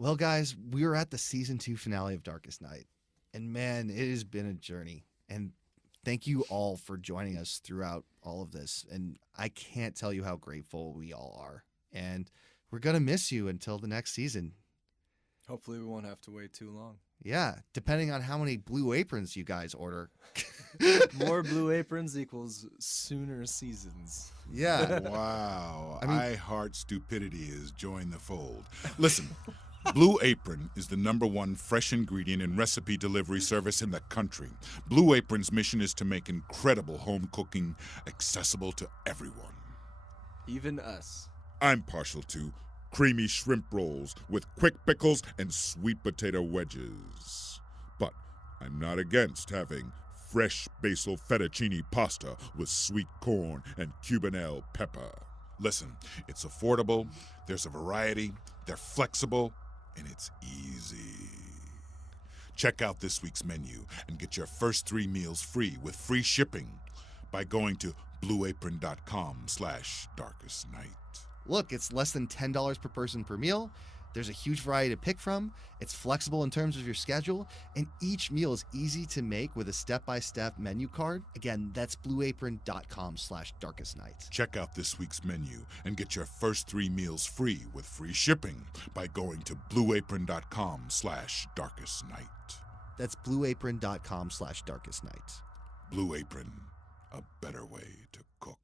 Well, guys, we are at the season 2 finale of Darkest Night. And man, it has been a journey. And thank you all for joining us throughout all of this. And I can't tell you how grateful we all are. And we're going to miss you until the next season. Hopefully we won't have to wait too long. Yeah, depending on how many blue aprons you guys order. More blue aprons equals sooner seasons. Yeah. Wow. I Heart Stupidity has joined the fold. Listen, Blue Apron is the #1 fresh ingredient and recipe delivery service in the country. Blue Apron's mission is to make incredible home cooking accessible to everyone. Even us. I'm partial to creamy shrimp rolls with quick pickles and sweet potato wedges. But I'm not against having fresh basil fettuccine pasta with sweet corn and Cubanelle pepper. Listen, it's affordable, there's a variety, they're flexible, and it's easy. Check out this week's menu and get your first 3 meals free with free shipping by going to blueapron.com/darkestnight. Look, it's less than $10 per person per meal. There's a huge variety to pick from. It's flexible in terms of your schedule, and each meal is easy to make with a step-by-step menu card. Again, that's blueapron.com/darkestnight. Check out this week's menu and get your first 3 meals free with free shipping by going to blueapron.com/darkestnight. That's blueapron.com/darkestnight. Blue Apron, a better way to cook.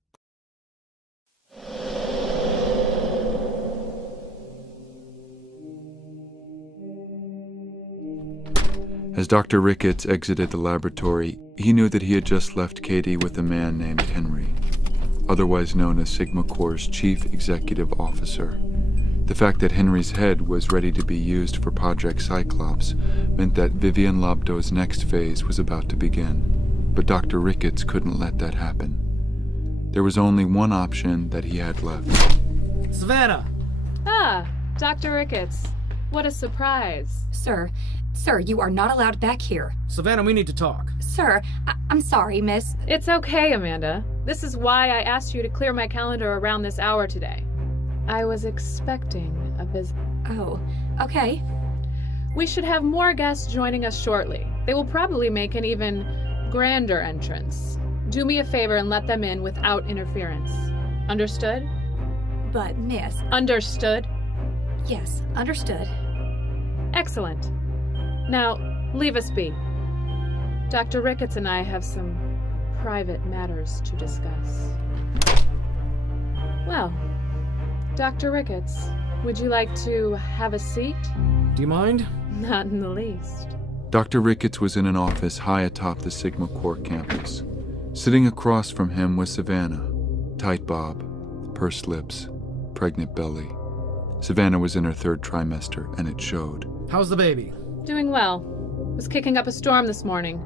As Dr. Ricketts exited the laboratory, he knew that he had just left Katie with a man named Henry, otherwise known as Sigma Corp's chief executive officer. The fact that Henry's head was ready to be used for Project Cyclops meant that Vivian Lobdow's next phase was about to begin, but Dr. Ricketts couldn't let that happen. There was only one option that he had left. Savannah! Ah, Dr. Ricketts. What a surprise. Sir, you are not allowed back here. Savannah, we need to talk. Sir, I'm sorry, miss. It's okay, Amanda. This is why I asked you to clear my calendar around this hour today. I was expecting a visit. Oh, okay. We should have more guests joining us shortly. They will probably make an even grander entrance. Do me a favor and let them in without interference. Understood? But, miss... Understood? Yes, understood. Excellent. Now, leave us be. Dr. Ricketts and I have some private matters to discuss. Well, Dr. Ricketts, would you like to have a seat? Do you mind? Not in the least. Dr. Ricketts was in an office high atop the Sigma Corp campus. Sitting across from him was Savannah, tight bob, pursed lips, pregnant belly. Savannah was in her 3rd trimester, and it showed. How's the baby? Doing well. Was kicking up a storm this morning.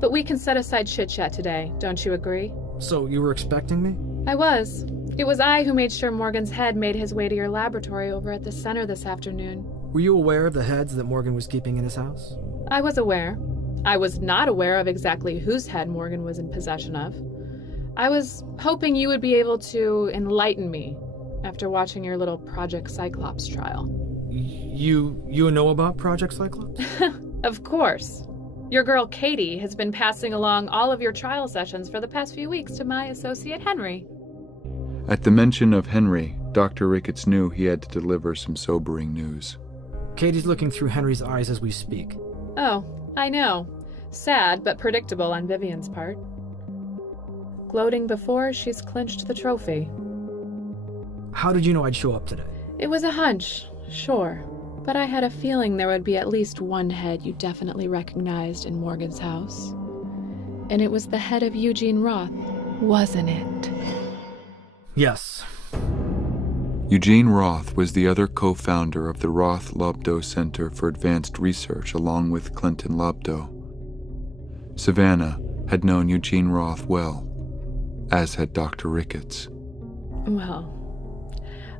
But we can set aside chit-chat today, don't you agree? So, you were expecting me? I was. It was I who made sure Morgan's head made his way to your laboratory over at the center this afternoon. Were you aware of the heads that Morgan was keeping in his house? I was aware. I was not aware of exactly whose head Morgan was in possession of. I was hoping you would be able to enlighten me after watching your little Project Cyclops trial. You know about Project Cyclops? Of course. Your girl Katie has been passing along all of your trial sessions for the past few weeks to my associate Henry. At the mention of Henry, Dr. Ricketts knew he had to deliver some sobering news. Katie's looking through Henry's eyes as we speak. Oh, I know. Sad, but predictable on Vivian's part. Gloating before she's clinched the trophy. How did you know I'd show up today? It was a hunch, sure. But I had a feeling there would be at least one head you definitely recognized in Morgan's house. And it was the head of Eugene Roth, wasn't it? Yes. Eugene Roth was the other co-founder of the Roth Lobdow Center for Advanced Research along with Clinton Lobdow. Savannah had known Eugene Roth well, as had Dr. Ricketts. Well,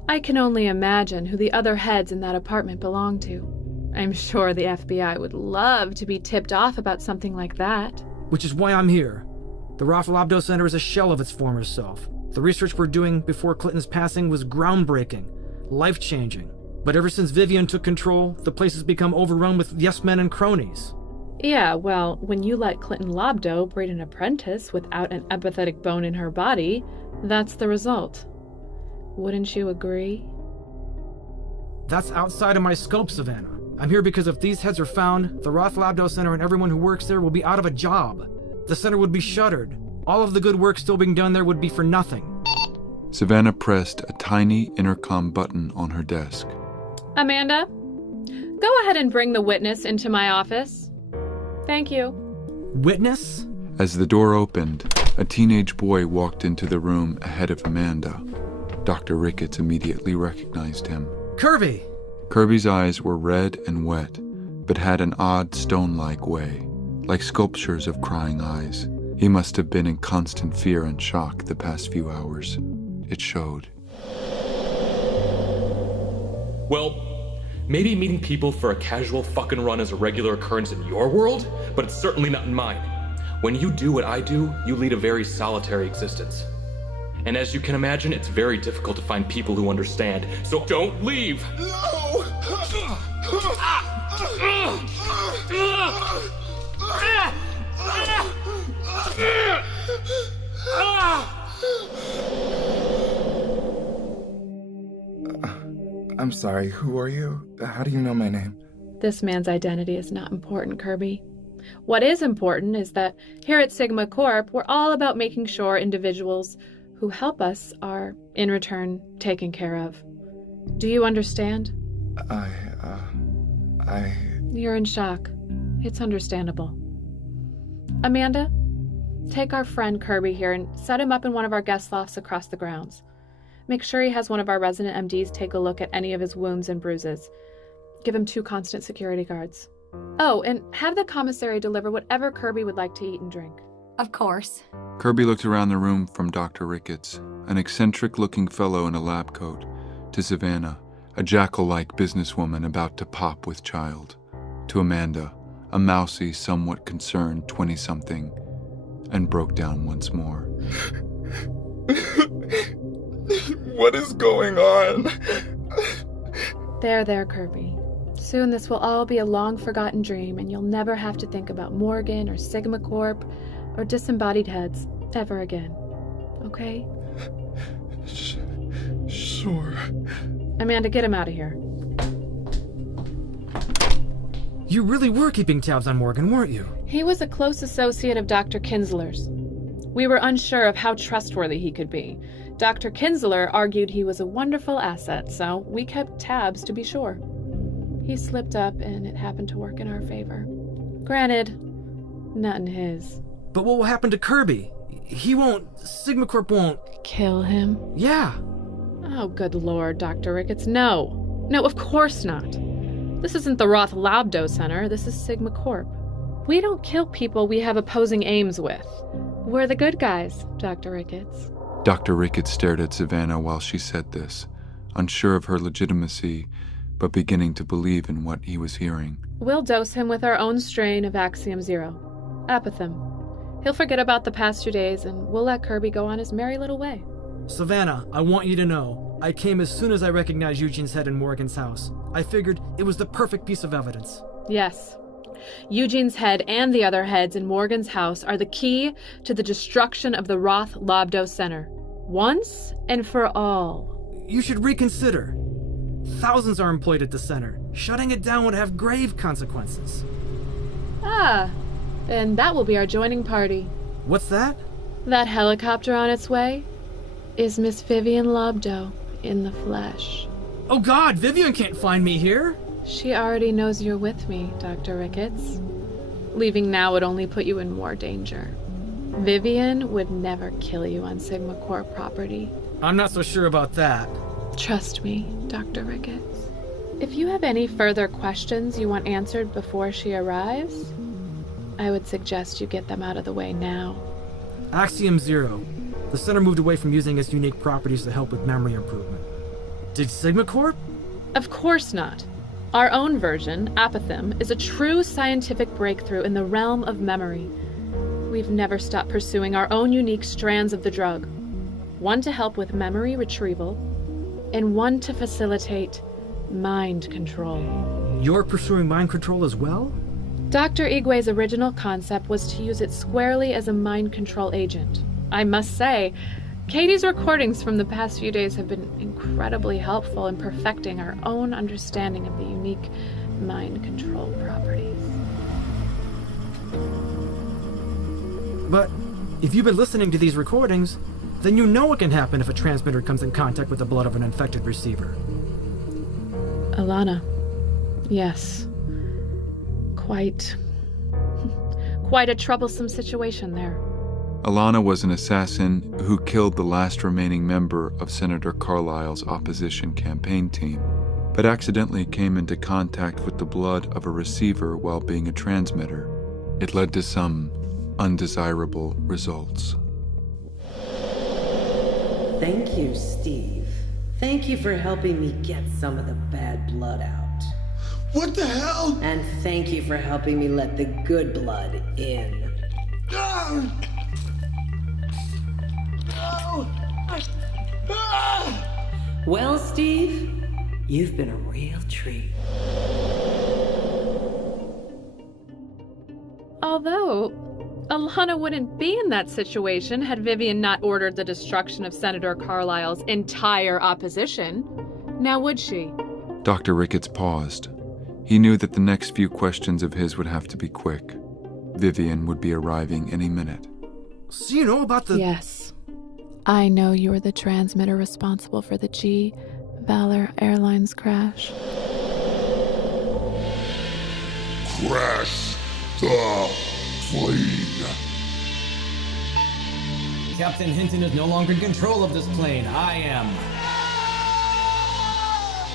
I can only imagine who the other heads in that apartment belong to. I'm sure the FBI would love to be tipped off about something like that. Which is why I'm here. The Roth Lobdow Center is a shell of its former self. The research we're doing before Clinton's passing was groundbreaking, life-changing. But ever since Vivian took control, the place has become overrun with yes men and cronies. Yeah, well, when you let Clinton Lobdow breed an apprentice without an empathetic bone in her body, that's the result. Wouldn't you agree? That's outside of my scope, Savannah. I'm here because if these heads are found, the Roth Lobdow Center and everyone who works there will be out of a job. The center would be shuttered. All of the good work still being done there would be for nothing. Savannah pressed a tiny intercom button on her desk. Amanda, go ahead and bring the witness into my office. Thank you. Witness? As the door opened, a teenage boy walked into the room ahead of Amanda. Dr. Ricketts immediately recognized him. Kirby! Kirby's eyes were red and wet, but had an odd stone-like way, like sculptures of crying eyes. He must have been in constant fear and shock the past few hours. It showed. Well, maybe meeting people for a casual fucking run is a regular occurrence in your world, but it's certainly not in mine. When you do what I do, you lead a very solitary existence. And as you can imagine, it's very difficult to find people who understand, so don't leave! No! I'm sorry, who are you? How do you know my name? This man's identity is not important, Kirby. What is important is that here at Sigma Corp, we're all about making sure individuals who help us are, in return, taken care of. Do you understand? You're in shock. It's understandable. Amanda, take our friend Kirby here and set him up in one of our guest lofts across the grounds. Make sure he has one of our resident MDs take a look at any of his wounds and bruises. Give him 2 constant security guards. Oh, and have the commissary deliver whatever Kirby would like to eat and drink. Of course. Kirby looked around the room from Dr. Ricketts, an eccentric-looking fellow in a lab coat, to Savannah, a jackal-like businesswoman about to pop with child, to Amanda, a mousy, somewhat concerned 20-something, and broke down once more. What is going on? There, Kirby. Soon this will all be a long-forgotten dream, and you'll never have to think about Morgan or Sigma Corp or disembodied heads ever again. Okay? Sure. Amanda, get him out of here. You really were keeping tabs on Morgan, weren't you? He was a close associate of Dr. Kinsler's. We were unsure of how trustworthy he could be. Dr. Kinsler argued he was a wonderful asset, so we kept tabs to be sure. He slipped up, and it happened to work in our favor. Granted, not in his. But what will happen to Kirby? Sigma Corp won't... Kill him? Yeah. Oh, good lord, Dr. Ricketts, no. No, of course not. This isn't the Roth Lobdow Center, this is Sigma Corp. We don't kill people we have opposing aims with. We're the good guys, Dr. Ricketts. Dr. Ricketts stared at Savannah while she said this, unsure of her legitimacy, but beginning to believe in what he was hearing. We'll dose him with our own strain of Axiom 0, Apithym. He'll forget about the past 2 days, and we'll let Kirby go on his merry little way. Savannah, I want you to know, I came as soon as I recognized Eugene's head in Morgan's house. I figured it was the perfect piece of evidence. Yes. Eugene's head and the other heads in Morgan's house are the key to the destruction of the Roth Lobdow Center. Once and for all. You should reconsider. Thousands are employed at the center. Shutting it down would have grave consequences. Ah, then that will be our joining party. What's that? That helicopter on its way is Miss Vivian Lobdow in the flesh. Oh God, Vivian can't find me here. She already knows you're with me, Dr. Ricketts. Leaving now would only put you in more danger. Vivian would never kill you on Sigma Corp property. I'm not so sure about that. Trust me, Dr. Ricketts. If you have any further questions you want answered before she arrives, I would suggest you get them out of the way now. Axiom 0. The center moved away from using its unique properties to help with memory improvement. Did Sigma Corp? Of course not. Our own version, Apithym, is a true scientific breakthrough in the realm of memory. We've never stopped pursuing our own unique strands of the drug. One to help with memory retrieval, and one to facilitate mind control. You're pursuing mind control as well? Dr. Igwe's original concept was to use it squarely as a mind control agent. I must say, Katie's recordings from the past few days have been incredibly helpful in perfecting our own understanding of the unique mind control properties. But if you've been listening to these recordings, then you know what can happen if a transmitter comes in contact with the blood of an infected receiver. Alana, yes. Quite a troublesome situation there. Alana was an assassin who killed the last remaining member of Senator Carlisle's opposition campaign team, but accidentally came into contact with the blood of a receiver while being a transmitter. It led to some undesirable results. Thank you, Steve. Thank you for helping me get some of the bad blood out. What the hell? And thank you for helping me let the good blood in. Ah! Oh! Ah! Well, Steve, you've been a real treat. Although, Alana wouldn't be in that situation had Vivian not ordered the destruction of Senator Carlisle's entire opposition. Now would she? Dr. Ricketts paused. He knew that the next few questions of his would have to be quick. Vivian would be arriving any minute. So you know about the... Yes. I know you're the transmitter responsible for the G Valor Airlines crash. Crash the plane. Captain Hinton is no longer in control of this plane. I am.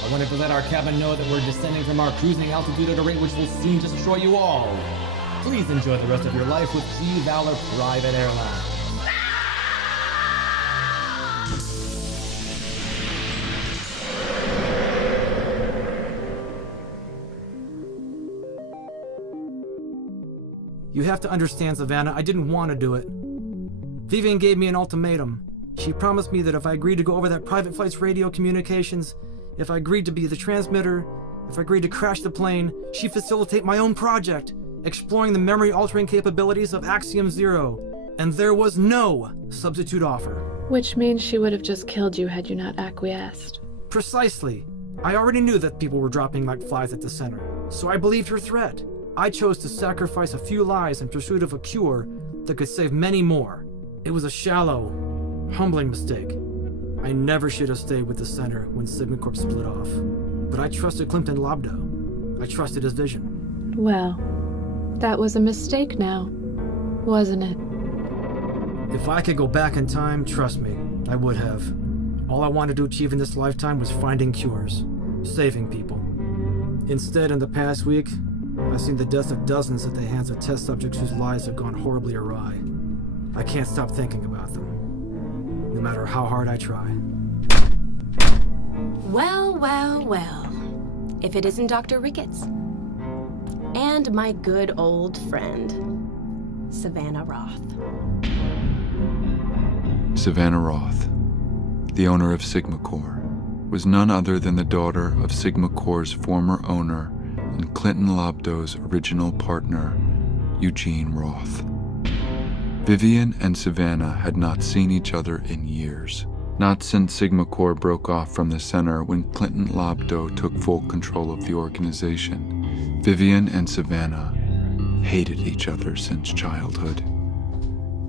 I wanted to let our cabin know that we're descending from our cruising altitude at a rate which will soon destroy you all. Please enjoy the rest of your life with G Valor Private Airlines. You have to understand, Savannah, I didn't want to do it. Vivian gave me an ultimatum. She promised me that if I agreed to go over that private flight's radio communications, if I agreed to be the transmitter, if I agreed to crash the plane, she'd facilitate my own project, exploring the memory-altering capabilities of Axiom Zero. And there was no substitute offer. Which means she would have just killed you had you not acquiesced. Precisely. I already knew that people were dropping like flies at the center, so I believed her threat. I chose to sacrifice a few lives in pursuit of a cure that could save many more. It was a shallow, humbling mistake. I never should have stayed with the center when Sigma Corp split off. But I trusted Roth Lobdow. I trusted his vision. Well, that was a mistake now, wasn't it? If I could go back in time, trust me, I would have. All I wanted to achieve in this lifetime was finding cures, saving people. Instead, in the past week, I've seen the deaths of dozens at the hands of test subjects whose lives have gone horribly awry. I can't stop thinking about them, no matter how hard I try. Well, well, well. If it isn't Dr. Ricketts. And my good old friend, Savannah Roth. Savannah Roth, the owner of Sigma Corp, was none other than the daughter of Sigma Corp's former owner and Clinton Lobdow's original partner, Eugene Roth. Vivian and Savannah had not seen each other in years, not since Sigma Corp broke off from the center when Clinton Lobdow took full control of the organization. Vivian and Savannah hated each other since childhood.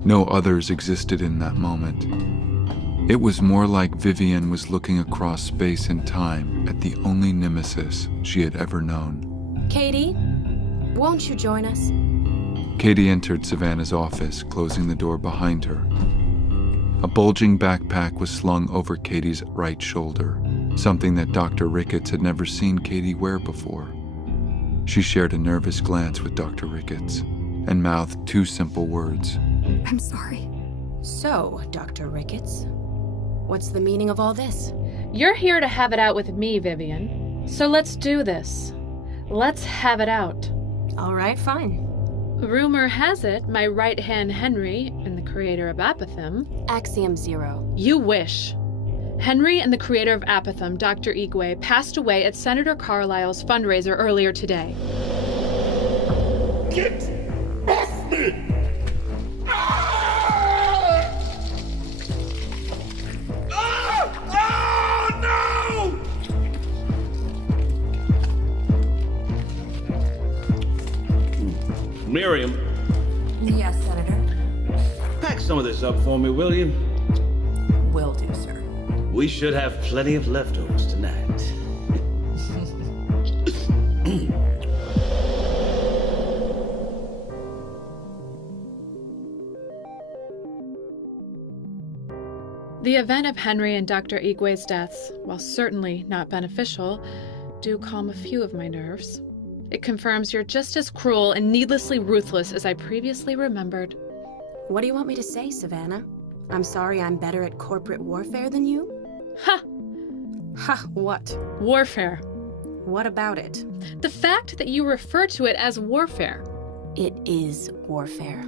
No others existed in that moment. It was more like Vivian was looking across space and time at the only nemesis she had ever known. Katie, won't you join us? Katie entered Savannah's office, closing the door behind her. A bulging backpack was slung over Katie's right shoulder, something that Dr. Ricketts had never seen Katie wear before. She shared a nervous glance with Dr. Ricketts and mouthed two simple words. I'm sorry. So, Dr. Ricketts, what's the meaning of all this? You're here to have it out with me, Vivian. So let's do this. Let's have it out. All right, fine. Rumor has it my right-hand Henry and the creator of Apothym... Axiom Zero. You wish. Henry and the creator of Apitham, Dr. Igwe, passed away at Senator Carlisle's fundraiser earlier today. Get off me! Miriam, Yes, Senator. pack some of this up for me, will you? Will do, sir. We should have plenty of leftovers tonight. The event of Henry and Dr. Igwe's deaths, while certainly not beneficial, do calm a few of my nerves. It confirms you're just as cruel and needlessly ruthless as I previously remembered. What do you want me to say, Savannah? I'm sorry I'm better at corporate warfare than you? Ha! Ha, what? Warfare. What about it? The fact that you refer to it as warfare. It is warfare.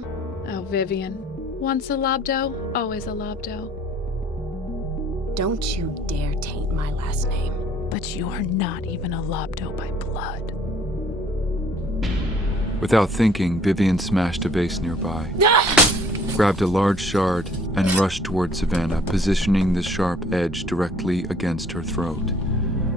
Oh, Vivian. Once a Lobdow, always a Lobdow. Don't you dare taint my last name. But you're not even a Lobdow by blood. Without thinking, Vivian smashed a vase nearby, grabbed a large shard, and rushed toward Savannah, positioning the sharp edge directly against her throat.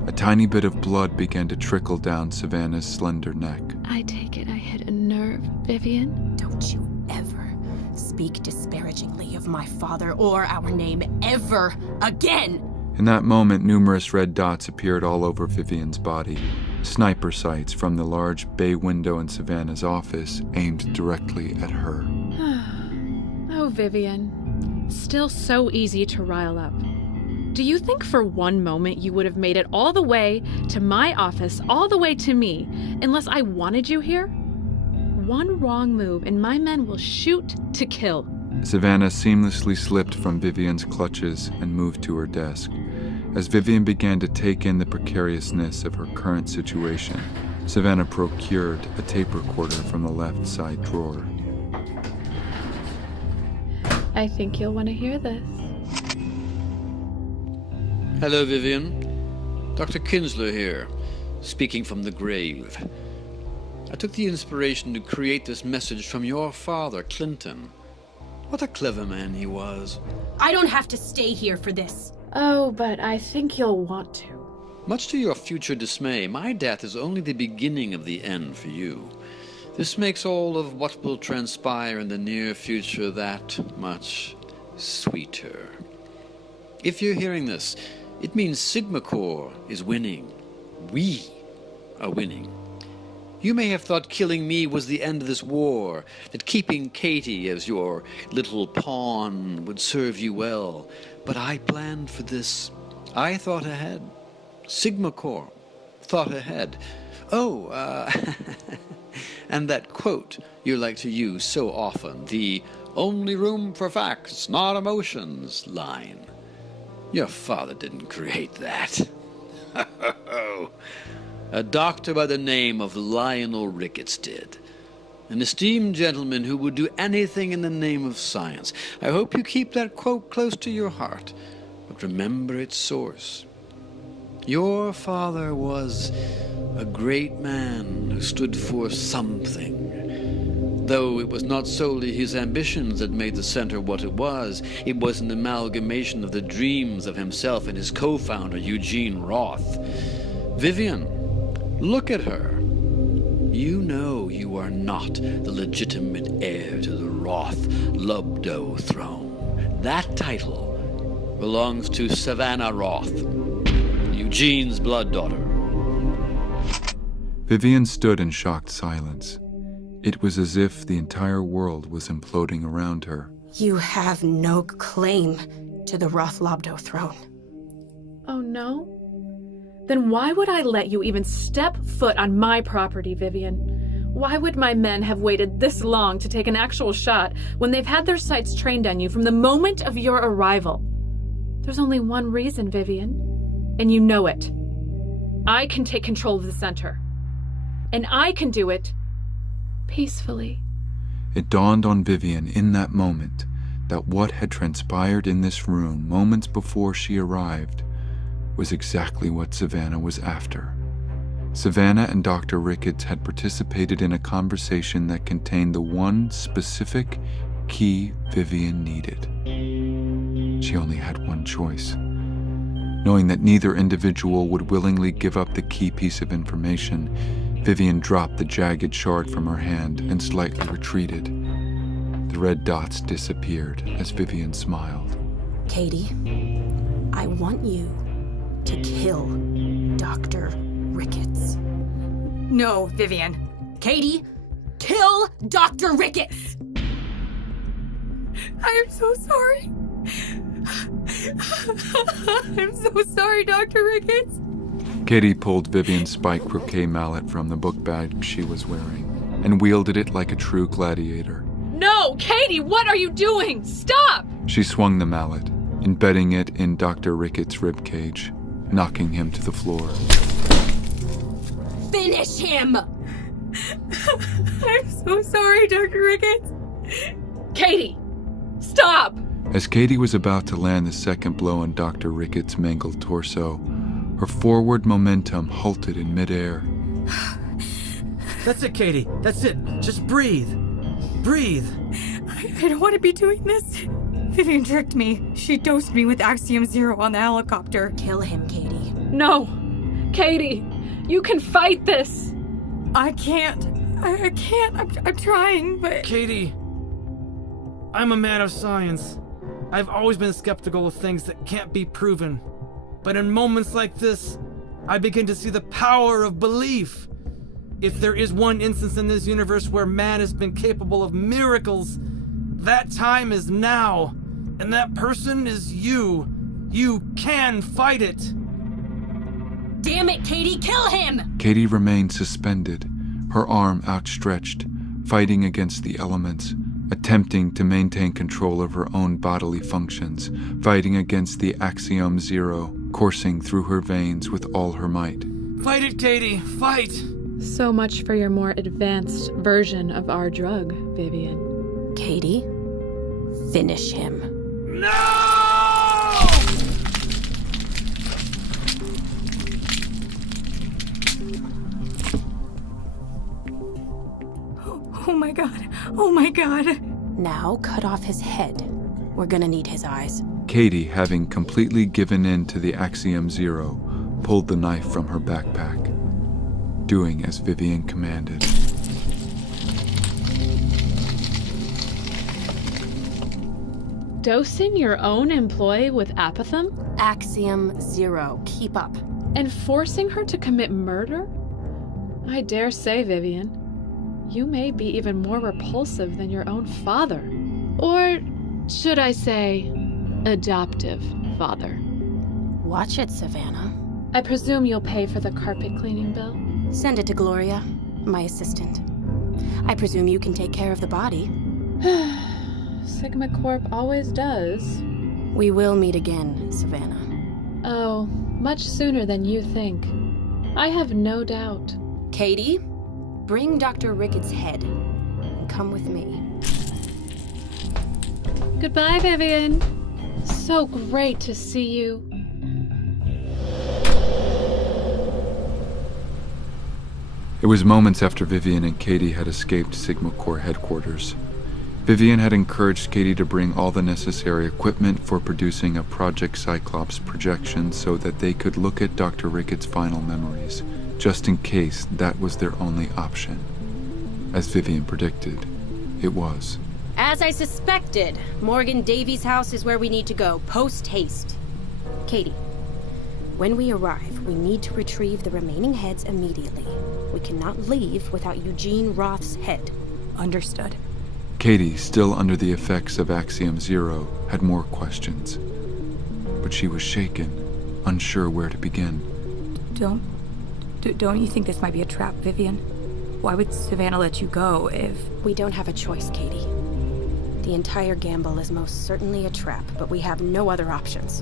A tiny bit of blood began to trickle down Savannah's slender neck. I take it I hit a nerve, Vivian. Don't you ever speak disparagingly of my father or our name ever again! In that moment, numerous red dots appeared all over Vivian's body. Sniper sights from the large bay window in Savannah's office aimed directly at her. Oh, Vivian. Still so easy to rile up. Do you think for one moment you would have made it all the way to my office, all the way to me, unless I wanted you here? One wrong move and my men will shoot to kill. Savannah seamlessly slipped from Vivian's clutches and moved to her desk. As Vivian began to take in the precariousness of her current situation, Savannah procured a tape recorder from the left side drawer. I think you'll want to hear this. Hello, Vivian. Dr. Kinsler here, speaking from the grave. I took the inspiration to create this message from your father, Clinton. What a clever man he was. I don't have to stay here for this. Oh, but I think you'll want to. Much to your future dismay, my death is only the beginning of the end for you. This makes all of what will transpire in the near future that much sweeter. If you're hearing this, it means Sigma Corp is winning. We are winning. You may have thought killing me was the end of this war, that keeping Katie as your little pawn would serve you well. But I planned for this. I thought ahead. Sigma Corp thought ahead. Oh, and that quote you like to use so often, the only room for facts, not emotions line. Your father didn't create that. A doctor by the name of Lionel Ricketts did. An esteemed gentleman who would do anything in the name of science. I hope you keep that quote close to your heart, but remember its source. Your father was a great man who stood for something. Though it was not solely his ambitions that made the center what it was an amalgamation of the dreams of himself and his co-founder, Eugene Roth. Vivian, look at her. You know you are not the legitimate heir to the Roth Lobdow throne. That title belongs to Savannah Roth, Eugene's blood daughter. Vivian stood in shocked silence. It was as if the entire world was imploding around her. You have no claim to the Roth Lobdow throne. Oh, no? Then why would I let you even step foot on my property, Vivian? Why would my men have waited this long to take an actual shot when they've had their sights trained on you from the moment of your arrival? There's only one reason, Vivian, and you know it. I can take control of the center. And I can do it peacefully. It dawned on Vivian in that moment that what had transpired in this room moments before she arrived was exactly what Savannah was after. Savannah and Dr. Ricketts had participated in a conversation that contained the one specific key Vivian needed. She only had one choice. Knowing that neither individual would willingly give up the key piece of information, Vivian dropped the jagged shard from her hand and slightly retreated. The red dots disappeared as Vivian smiled. Katie, I want you to kill Dr. Ricketts. No, Vivian. Katie, kill Dr. Ricketts! I am so sorry. I'm so sorry, Dr. Ricketts. Katie pulled Vivian's spiked croquet mallet from the book bag she was wearing and wielded it like a true gladiator. No, Katie, what are you doing? Stop! She swung the mallet, embedding it in Dr. Ricketts' ribcage, knocking him to the floor. Finish him! I'm so sorry, Dr. Ricketts. Katie, stop! As Katie was about to land the second blow on Dr. Ricketts' mangled torso, her forward momentum halted in midair. That's it, Katie. That's it. Just breathe. Breathe. I don't want to be doing this. Vivian tricked me. She dosed me with Axiom Zero on the helicopter. Kill him, Katie. No. Katie, you can fight this. I can't. I can't. I'm trying, but... Katie, I'm a man of science. I've always been skeptical of things that can't be proven. But in moments like this, I begin to see the power of belief. If there is one instance in this universe where man has been capable of miracles, that time is now. And that person is you. You can fight it. Damn it, Katie, kill him! Katie remained suspended, her arm outstretched, fighting against the elements, attempting to maintain control of her own bodily functions, fighting against the Axiom Zero coursing through her veins with all her might. Fight it, Katie, fight! So much for your more advanced version of our drug, Vivian. Katie, finish him. No! Oh my god. Oh my god. Now cut off his head. We're gonna need his eyes. Katie, having completely given in to the Axiom Zero, pulled the knife from her backpack, doing as Vivian commanded. Dosing your own employee with apathum? Axiom Zero. Keep up. And forcing her to commit murder? I dare say, Vivian, you may be even more repulsive than your own father. Or should I say, adoptive father. Watch it, Savannah. I presume you'll pay for the carpet cleaning bill? Send it to Gloria, my assistant. I presume you can take care of the body. Sigma Corp always does. We will meet again, Savannah. Oh, much sooner than you think. I have no doubt. Katie, bring Dr. Ricketts' head and come with me. Goodbye, Vivian. So great to see you. It was moments after Vivian and Katie had escaped Sigma Corp headquarters. Vivian had encouraged Katie to bring all the necessary equipment for producing a Project Cyclops projection so that they could look at Dr. Ricketts' final memories, just in case that was their only option. As Vivian predicted, it was. As I suspected, Morgan Davies' house is where we need to go, post-haste. Katie, when we arrive, we need to retrieve the remaining heads immediately. We cannot leave without Eugene Roth's head. Understood. Katie, still under the effects of Axiom Zero, had more questions. But she was shaken, unsure where to begin. Don't you think this might be a trap, Vivian? Why would Savannah let you go if... We don't have a choice, Katie. The entire gamble is most certainly a trap, but we have no other options.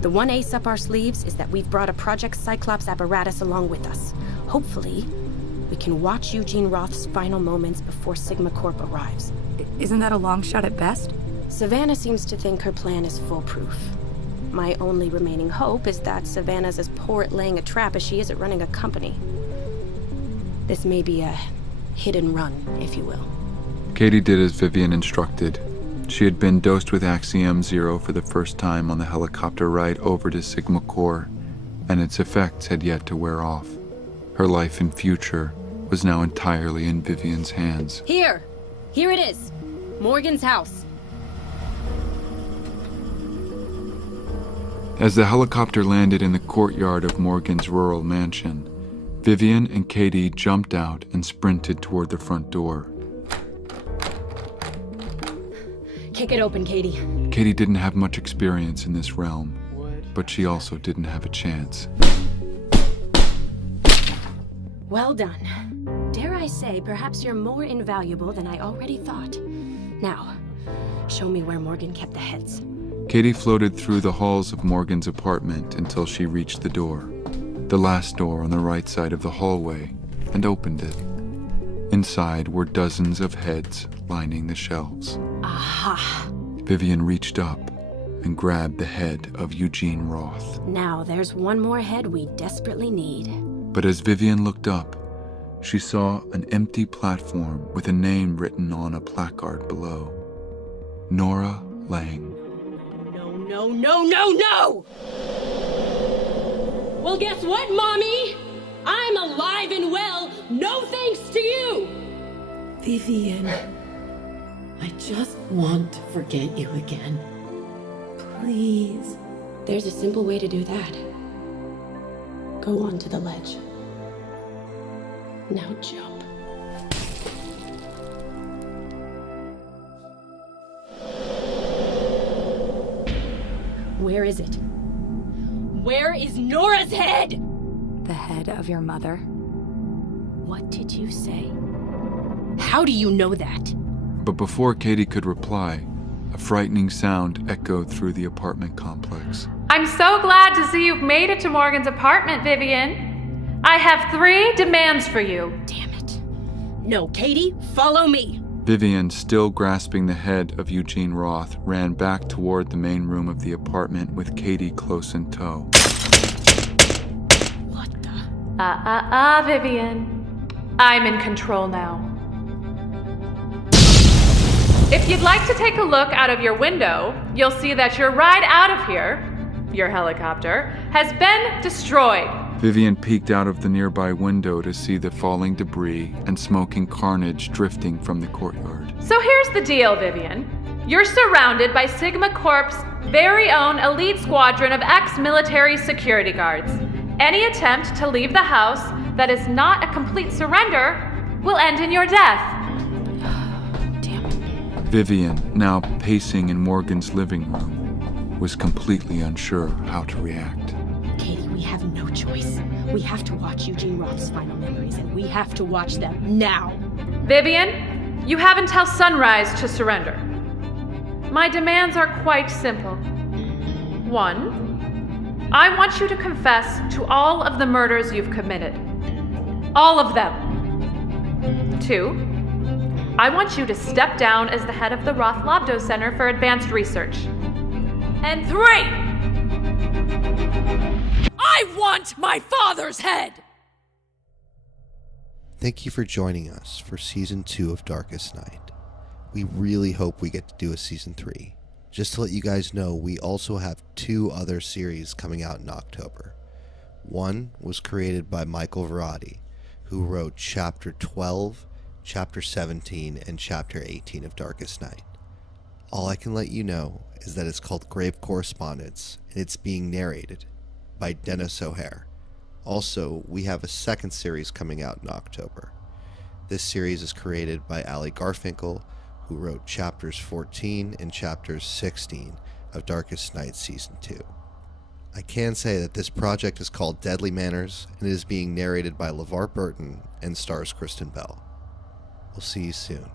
The one ace up our sleeves is that we've brought a Project Cyclops apparatus along with us. Hopefully, we can watch Eugene Roth's final moments before Sigma Corp arrives. Isn't that a long shot at best? Savannah seems to think her plan is foolproof. My only remaining hope is that Savannah's as poor at laying a trap as she is at running a company. This may be a hit and run, if you will. Katie did as Vivian instructed. She had been dosed with Axiom Zero for the first time on the helicopter ride over to Sigma Corp, and its effects had yet to wear off. Her life and future was now entirely in Vivian's hands. Here it is. Morgan's house. As the helicopter landed in the courtyard of Morgan's rural mansion, Vivian and Katie jumped out and sprinted toward the front door. Kick it open, Katie. Katie didn't have much experience in this realm, but she also didn't have a chance. Well done. Dare I say, perhaps you're more invaluable than I already thought. Now, show me where Morgan kept the heads. Katie floated through the halls of Morgan's apartment until she reached the door, the last door on the right side of the hallway, and opened it. Inside were dozens of heads lining the shelves. Aha! Vivian reached up and grabbed the head of Eugene Roth. Now there's one more head we desperately need. But as Vivian looked up, she saw an empty platform with a name written on a placard below. Nora Lang. No! Well, guess what, Mommy? I'm alive and well, no thanks to you! Vivian, I just want to forget you again. Please. There's a simple way to do that. Go on to the ledge. Now jump. Where is it? Where is Nora's head? The head of your mother. What did you say? How do you know that? But before Katie could reply, a frightening sound echoed through the apartment complex. I'm so glad to see you've made it to Morgan's apartment, Vivian. I have 3 demands for you. Damn it. No, Katie, follow me. Vivian, still grasping the head of Eugene Roth, ran back toward the main room of the apartment with Katie close in tow. What the? Vivian. I'm in control now. If you'd like to take a look out of your window, you'll see that your ride out of here, your helicopter, has been destroyed. Vivian peeked out of the nearby window to see the falling debris and smoking carnage drifting from the courtyard. So here's the deal, Vivian. You're surrounded by Sigma Corp's very own elite squadron of ex-military security guards. Any attempt to leave the house that is not a complete surrender will end in your death. Vivian, now pacing in Morgan's living room, was completely unsure how to react. Katie, we have no choice. We have to watch Eugene Roth's final memories, and we have to watch them now. Vivian, you have until sunrise to surrender. My demands are quite simple. 1, I want you to confess to all of the murders you've committed. All of them. 2, I want you to step down as the head of the Roth Lobdow Center for Advanced Research. And 3, I want my father's head! Thank you for joining us for Season 2 of Darkest Night. We really hope we get to do a Season 3. Just to let you guys know, we also have 2 other series coming out in October. One was created by Michael Verratti, who wrote Chapter 12, Chapter 17, and Chapter 18 of Darkest Night. All I can let you know is that it's called Grave Correspondence, and it's being narrated by Dennis O'Hare. Also, we have a second series coming out in October. This series is created by Ali Garfinkel, who wrote Chapters 14 and Chapters 16 of Darkest Night Season 2. I can say that this project is called Deadly Manners, and it is being narrated by LeVar Burton and stars Kristen Bell. We'll see you soon.